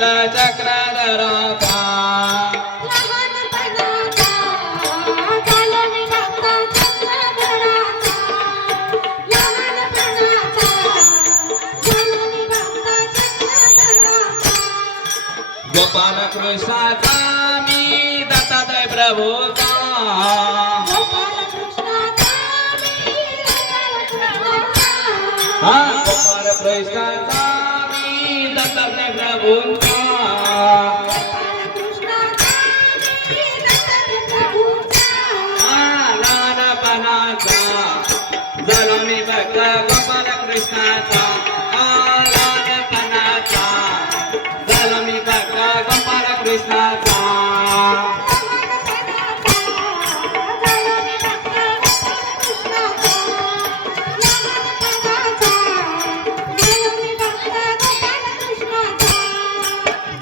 भक्त चक्रधराचा गोपाल कृष्णाचा मी दत्तात्रय प्रभूचा गोपाल कृष्णाचा मी दत्तात्रय प्रभूचा लहानपणाचा झालो मी भक्त गोपाल कृष्णाचा लहानपणाचा झालो मी भक्त गोपाल कृष्णाचा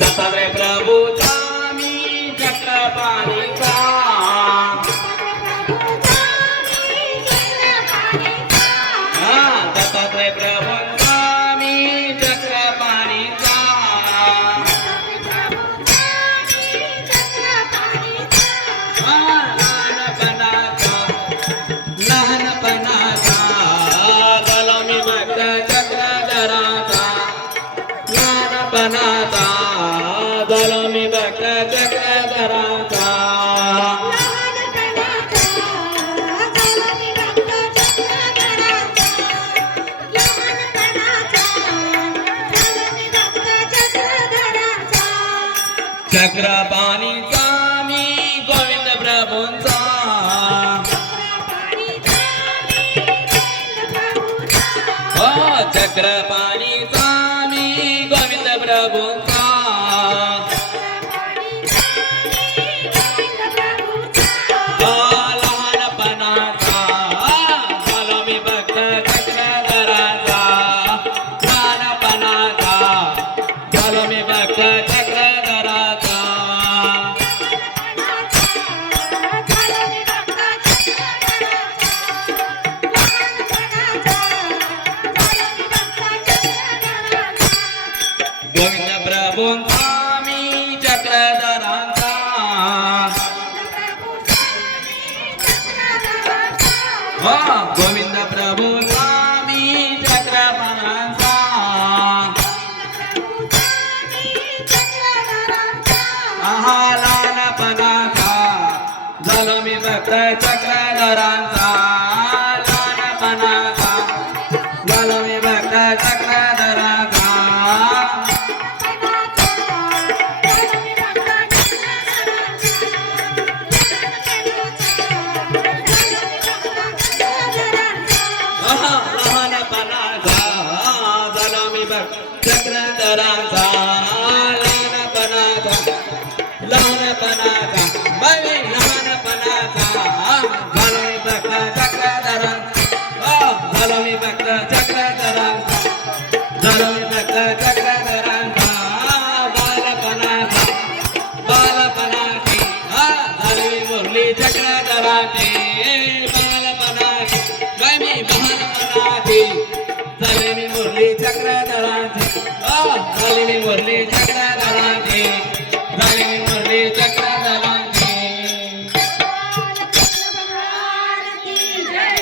दत्तात्रय प्रभूचा मी चक्रपाणीचा दत्तात्रय प्रभूचा मी चक्रपाणीचा लहानपणाचा झालो मी भक्त चक्रधराचा लहानपणाचा झालो मी भक्त चक्रधराचा चक्रपाणीचा मी गोविंद प्रभूंचा चक्रपाणीचा मी गोविंद प्रभूंचा लहानपणाचा झालो मी भक्त चक्रधराचा लहानपणाचा झालो मी भक्त चक्रधराचा गोविंद प्रभूंचा मी चक्रधराचा गोविंद प्रभूंचा मी चक्रपाणीचा लहानपणाचा झालो मी भक्त चक्रधराचा लहानपणाचा झालो मी भक्त चक्रधराचा लहानपणाचा झालो मी भक्त चक्रधराचा लहानपणाचा लहानपणाचा बाई लहानपणाचा झालो मी भक्त चक्रधराचा झालो मी भक्त चक्रधराचा झालो मी भक्त चक्रधराचा बालपणाचा बालपणाची झाली मी मुरली चक्रधराची बालपणाची बाई मी बालपणाची झाली मी मुरली चक्रधराची झाली मी मुरली